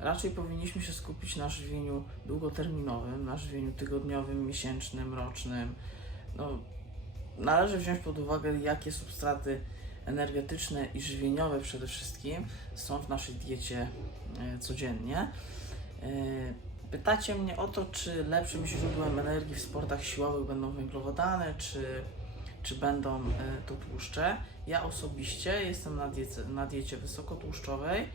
raczej powinniśmy się skupić na żywieniu długoterminowym, na żywieniu tygodniowym, miesięcznym, rocznym. No, należy wziąć pod uwagę, jakie substraty energetyczne i żywieniowe przede wszystkim są w naszej diecie e, codziennie. E, Pytacie mnie o to, czy lepszym źródłem energii w sportach siłowych będą węglowodany, czy, czy będą e, to tłuszcze. Ja osobiście jestem na, diecie, na diecie wysokotłuszczowej.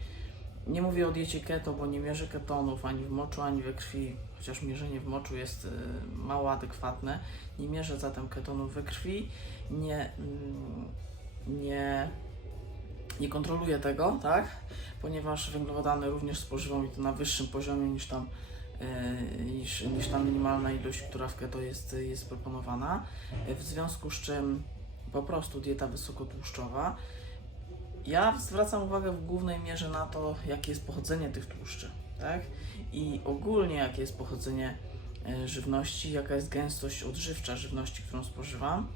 Nie mówię o diecie keto, bo nie mierzę ketonów ani w moczu, ani we krwi, chociaż mierzenie w moczu jest e, mało adekwatne. Nie mierzę zatem ketonów we krwi, nie, mm, nie, nie kontroluję tego, tak? Ponieważ węglowodany również spożywam i to na wyższym poziomie niż tam e, niż, niż ta minimalna ilość, która w keto jest, jest proponowana. E, W związku z czym po prostu dieta wysokotłuszczowa. Ja zwracam uwagę w głównej mierze na to, jakie jest pochodzenie tych tłuszczy, tak? I ogólnie jakie jest pochodzenie e, żywności, jaka jest gęstość odżywcza żywności, którą spożywam.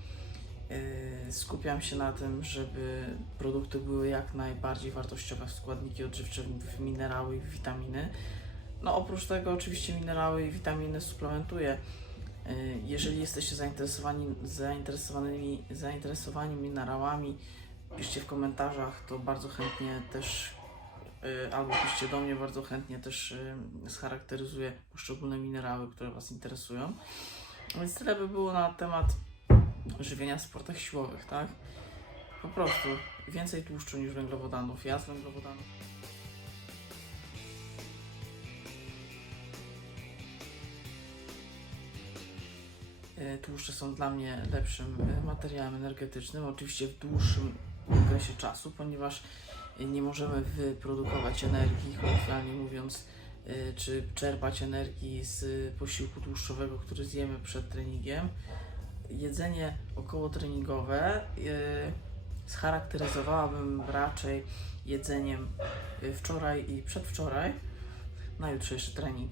E, Skupiam się na tym, żeby produkty były jak najbardziej wartościowe w składniki odżywcze, w minerały i w witaminy. No oprócz tego oczywiście minerały i witaminy suplementuję. Y, Jeżeli jesteście zainteresowani, zainteresowanymi, zainteresowani minerałami, piszcie w komentarzach, to bardzo chętnie też y, albo piszcie do mnie, bardzo chętnie też y, scharakteryzuję poszczególne minerały, które Was interesują. Więc tyle by było na temat żywienia w sportach siłowych, tak? Po prostu więcej tłuszczu niż węglowodanów. Ja z węglowodanów. E, Tłuszcze są dla mnie lepszym materiałem energetycznym, oczywiście w dłuższym okresie czasu, ponieważ nie możemy wyprodukować energii, kolokwialnie mówiąc, e, czy czerpać energii z posiłku tłuszczowego, który zjemy przed treningiem. Jedzenie okołotreningowe e, scharakteryzowałabym raczej jedzeniem e, wczoraj i przedwczoraj na jutrzejszy trening.